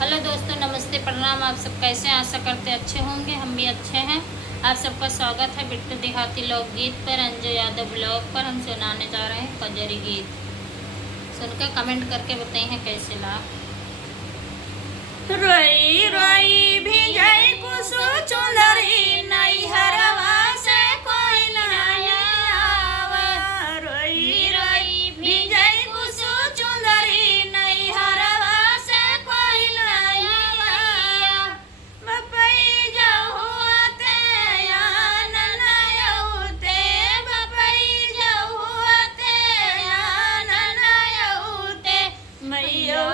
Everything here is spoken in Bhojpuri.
हेलो दोस्तों, नमस्ते, प्रणाम। आप सब कैसे हैं? आशा करते अच्छे होंगे। हम भी अच्छे हैं। आप सबका स्वागत है बिट्टू देहाती लोकगीत पर, अंजू यादव ब्लॉग पर। हम सुनाने जा रहे हैं कजरी गीत। सुनकर कमेंट करके बताइए कैसे लगा। रोई रोई भिंजाई कुसु चुंदरी नैहरवा से कोई नहीं आवा। रोई रोई भिंजाई कुसु चुंदरी नैहरवा से कोई नहीं आवा। बपई जहुआते आनन यहुते, बपई जहुआते आनन यहुते, मैयो